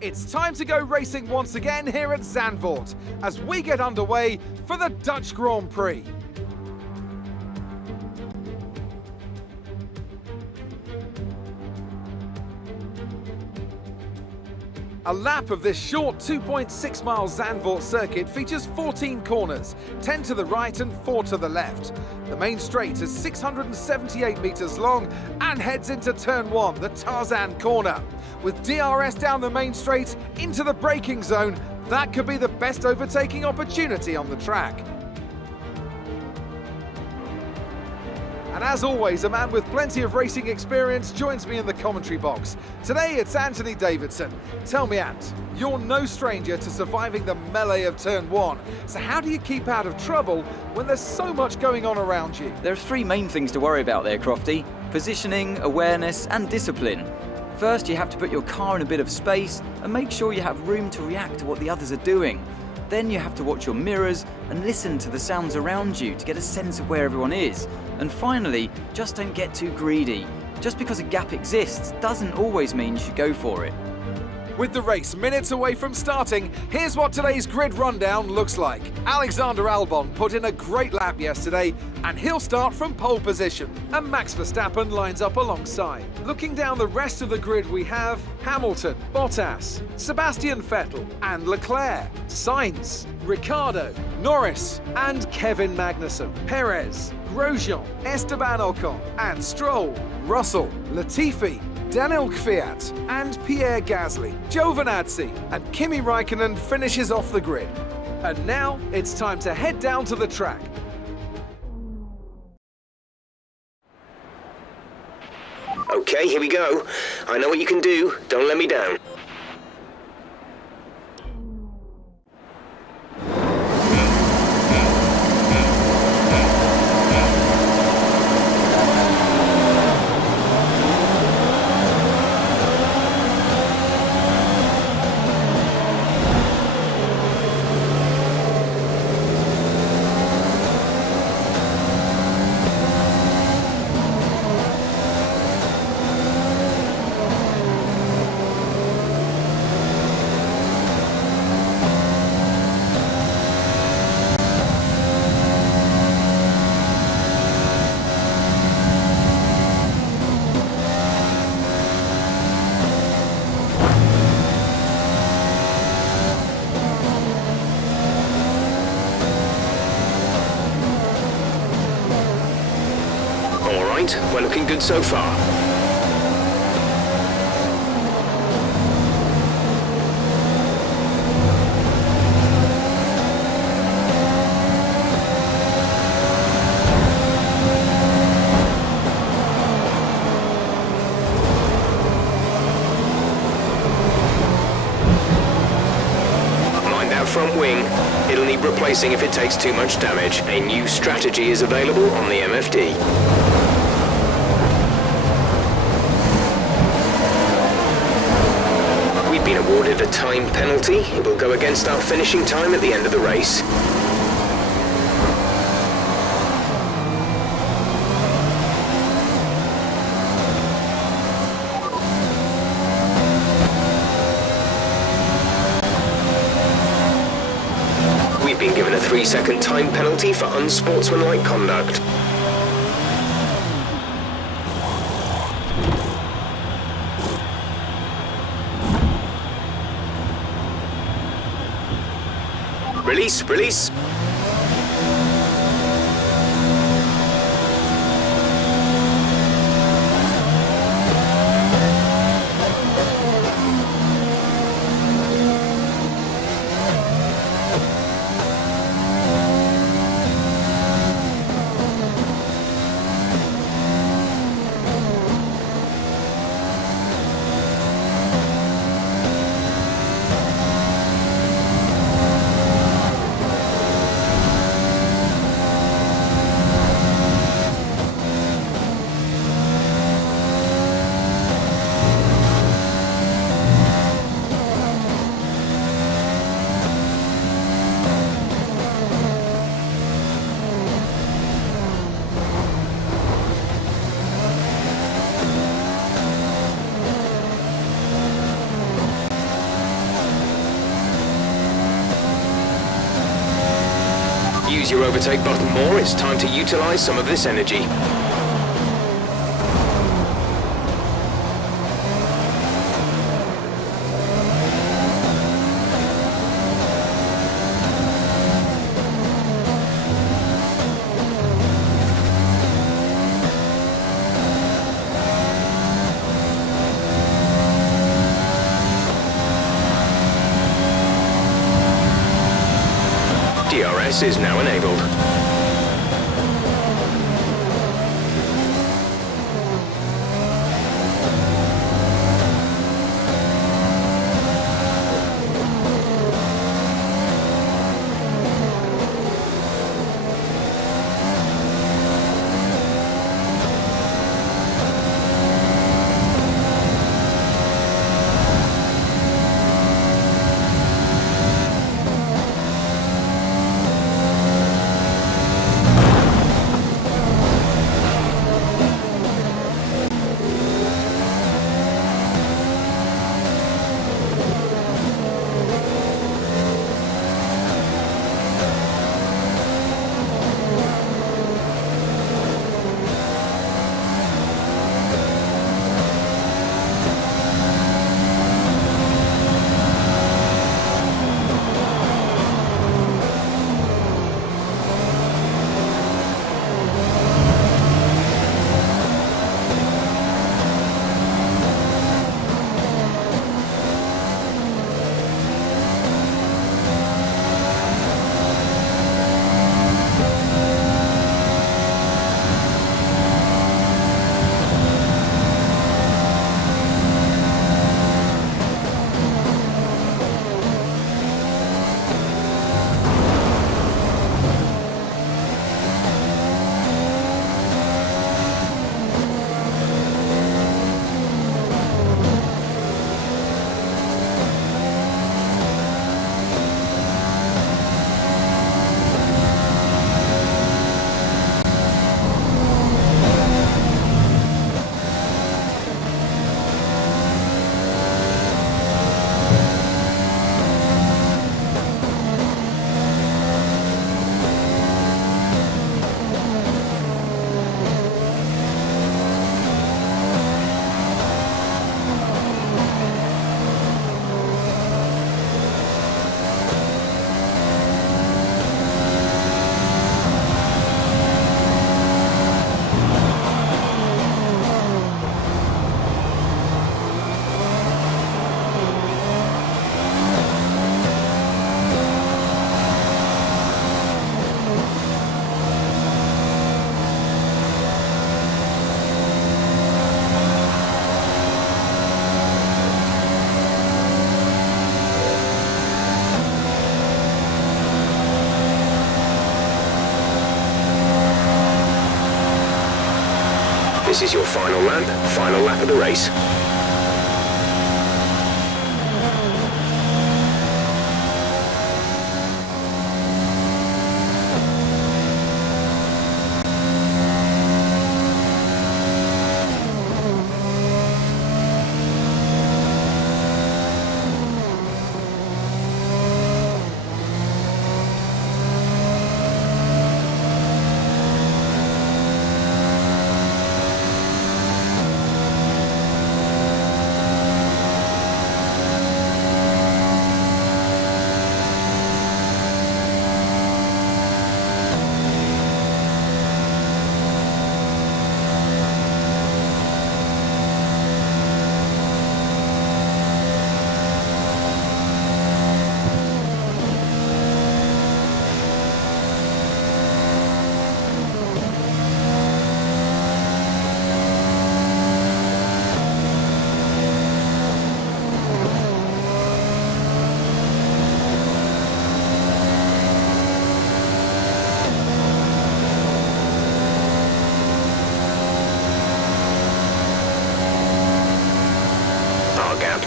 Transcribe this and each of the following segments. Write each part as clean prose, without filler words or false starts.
It's time to go racing once again here at Zandvoort as we get underway for the Dutch Grand Prix. A lap of this short 2.6 mile Zandvoort circuit features 14 corners, 10 to the right and 4 to the left. The main straight is 678 metres long and heads into turn 1, the Tarzan corner. With DRS down the main straight into the braking zone, that could be the best overtaking opportunity on the track. And as always, a man with plenty of racing experience joins me in the commentary box. Today it's Anthony Davidson. Tell me, Ant, you're no stranger to surviving the melee of turn 1. So how do you keep out of trouble when there's so much going on around you? There are three main things to worry about there, Crofty. Positioning, awareness and discipline. First, you have to put your car in a bit of space and make sure you have room to react to what the others are doing. Then you have to watch your mirrors and listen to the sounds around you to get a sense of where everyone is. And finally, just don't get too greedy. Just because a gap exists doesn't always mean you should go for it. With the race minutes away from starting, here's what today's grid rundown looks like. Alexander Albon put in a great lap yesterday, and he'll start from pole position. And Max Verstappen lines up alongside. Looking down the rest of the grid, we have Hamilton, Bottas, Sebastian Vettel, and Leclerc, Sainz, Ricciardo, Norris, and Kevin Magnussen, Perez, Grosjean, Esteban Ocon, and Stroll, Russell, Latifi, Daniel Kvyat and Pierre Gasly, Giovinazzi and Kimi Raikkonen finishes off the grid. And now it's time to head down to the track. Okay, here we go. I know what you can do. Don't let me down. We're looking good so far. Mind that front wing. It'll need replacing if it takes too much damage. A new strategy is available on the MFD. Been awarded a time penalty. It will go against our finishing time at the end of the race. We've been given a 3-second time penalty for unsportsmanlike conduct. Release, release. use your overtake button more, it's time to utilize some of this energy. DRS is now enabled. This is your final lap of the race.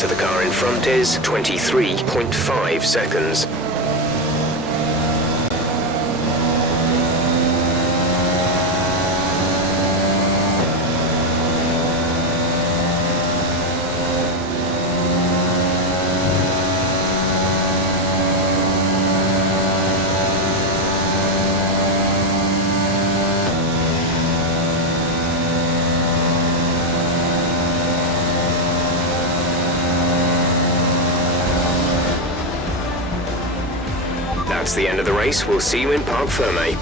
To the car in front is 23.5 seconds. That's the end of the race. We'll see you in Parc Fermé.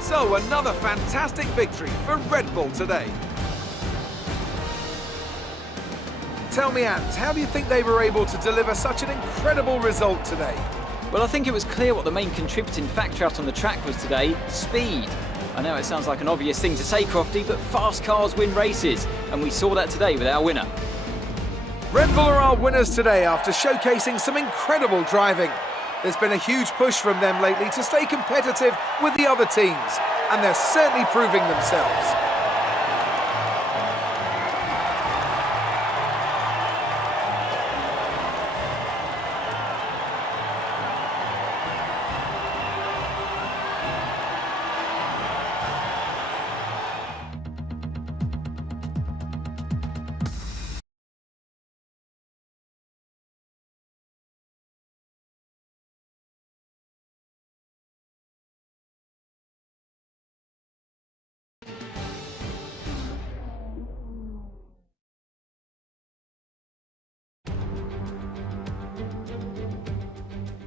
So another fantastic victory for Red Bull today. Tell me, Ant, how do you think they were able to deliver such an incredible result today? Well, I think it was clear what the main contributing factor out on the track was today: speed. I know it sounds like an obvious thing to say, Crofty, but fast cars win races, and we saw that today with our winner. Red Bull are our winners today after showcasing some incredible driving. There's been a huge push from them lately to stay competitive with the other teams, and they're certainly proving themselves.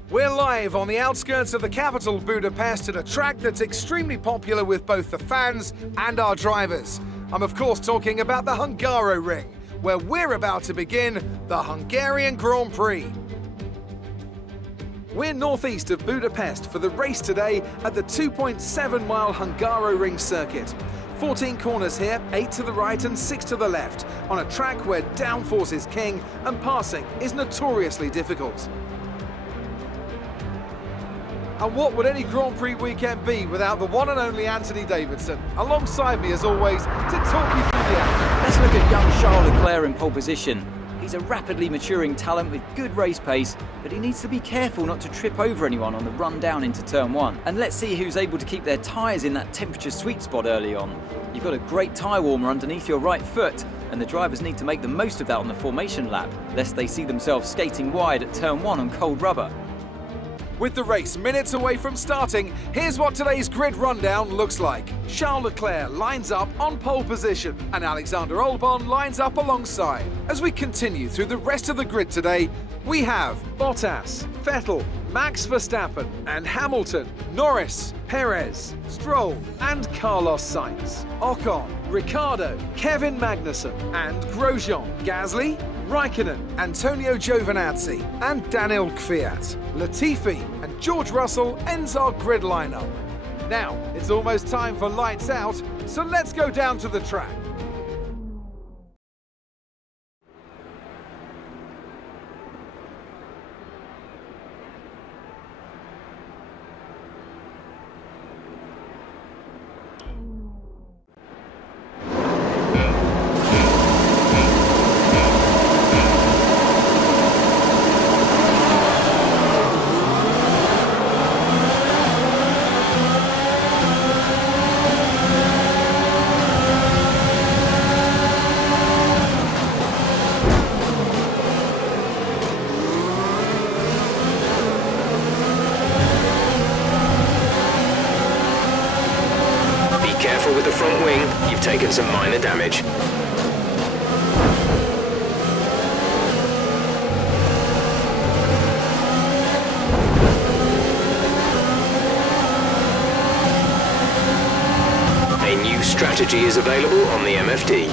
We're live on the outskirts of the capital, Budapest, at a track that's extremely popular with both the fans and our drivers. I'm of course talking about the Hungaroring, where we're about to begin the Hungarian Grand Prix. We're northeast of Budapest for the race today at the 2.7-mile Hungaroring circuit. 14 corners here, 8 to the right and 6 to the left, on a track where downforce is king and passing is notoriously difficult. And what would any Grand Prix weekend be without the one and only Anthony Davidson, alongside me as always, to talk you through the action. Let's look at young Charles Leclerc in pole position. He's a rapidly maturing talent with good race pace, but he needs to be careful not to trip over anyone on the run down into turn 1. And let's see who's able to keep their tyres in that temperature sweet spot early on. You've got a great tyre warmer underneath your right foot, and the drivers need to make the most of that on the formation lap, lest they see themselves skating wide at turn 1 on cold rubber. With the race minutes away from starting, here's what today's grid rundown looks like. Charles Leclerc lines up on pole position and Alexander Albon lines up alongside. As we continue through the rest of the grid today, we have Bottas, Vettel, Max Verstappen and Hamilton, Norris, Perez, Stroll and Carlos Sainz, Ocon, Ricciardo, Kevin Magnussen and Grosjean, Gasly, Raikkonen, Antonio Giovinazzi and Daniel Kvyat. Latifi and George Russell ends our grid lineup. Now, it's almost time for lights out, so let's go down to the track. With the front wing, you've taken some minor damage. A new strategy is available on the MFD.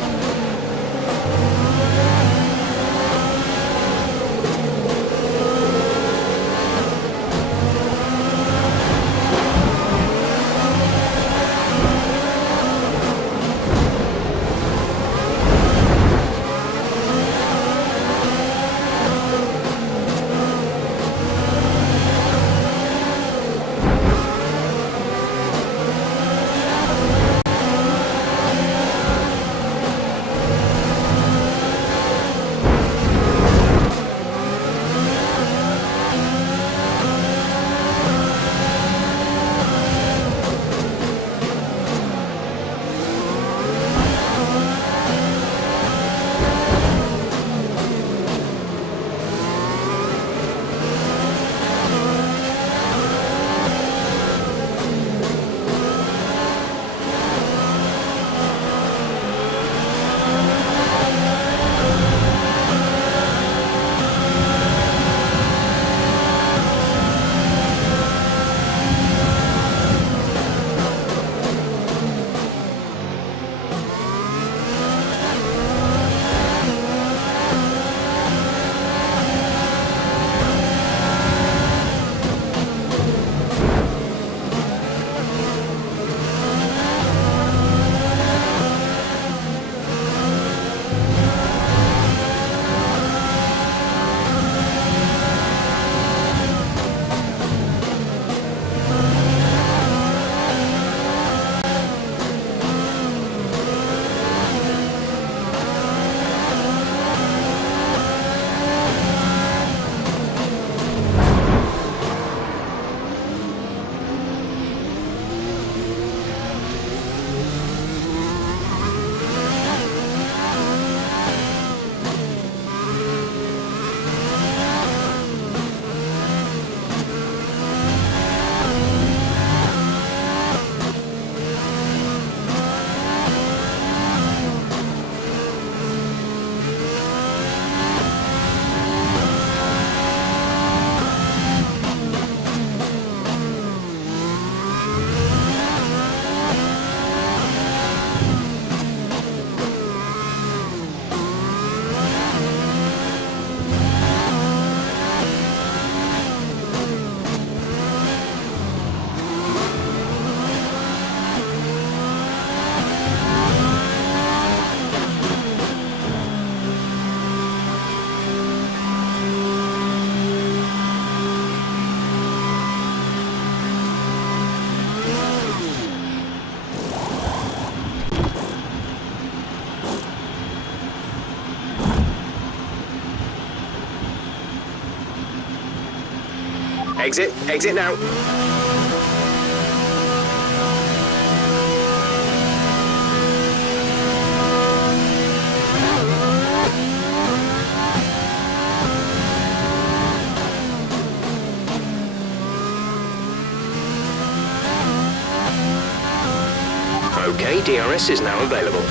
Exit, exit now. Okay, DRS is now available.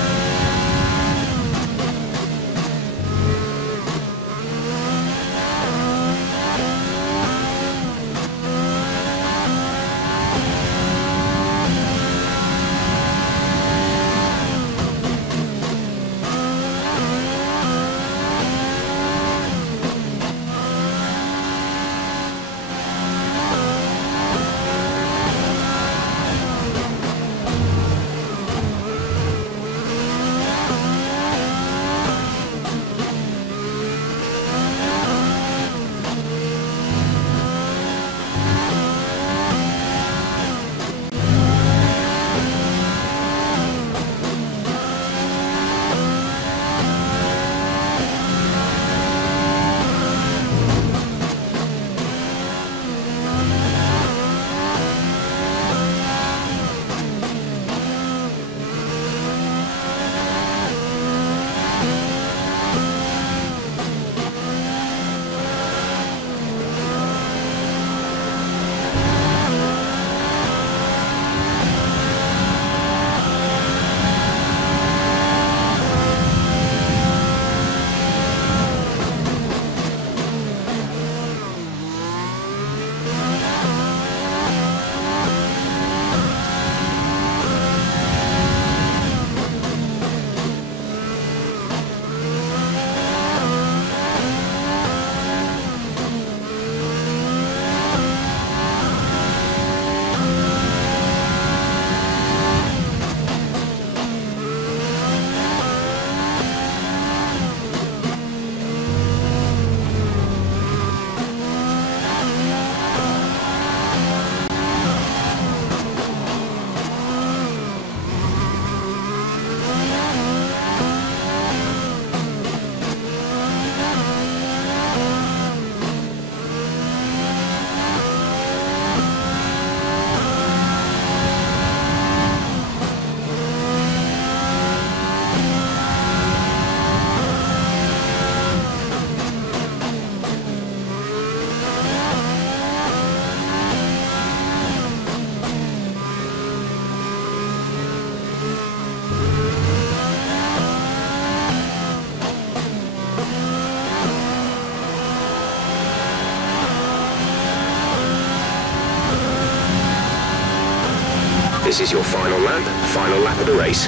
This is your final lap of the race.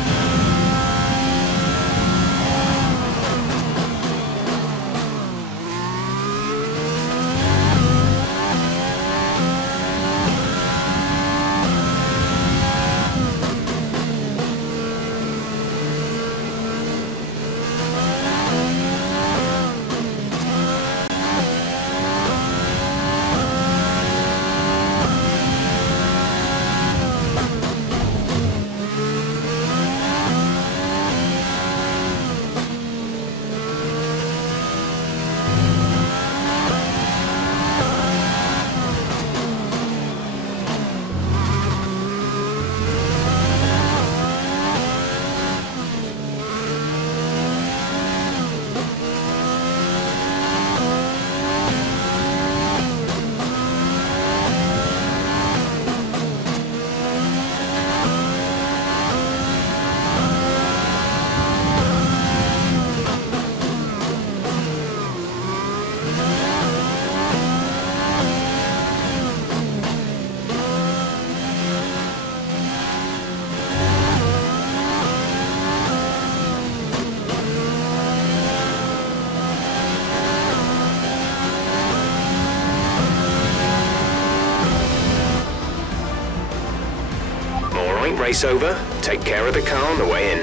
Race over. Take care of the car on the way in.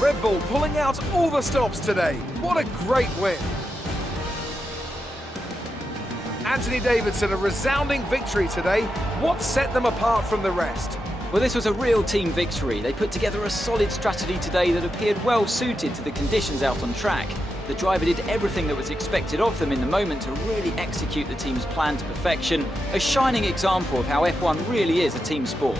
Red Bull pulling out all the stops today. What a great win. Anthony Davidson, a resounding victory today. What set them apart from the rest? Well, this was a real team victory. They put together a solid strategy today that appeared well suited to the conditions out on track. The driver did everything that was expected of them in the moment to really execute the team's plan to perfection, a shining example of how F1 really is a team sport.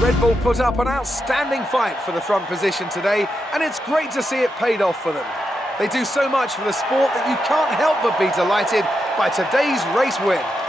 Red Bull put up an outstanding fight for the front position today, and it's great to see it paid off for them. They do so much for the sport that you can't help but be delighted by today's race win.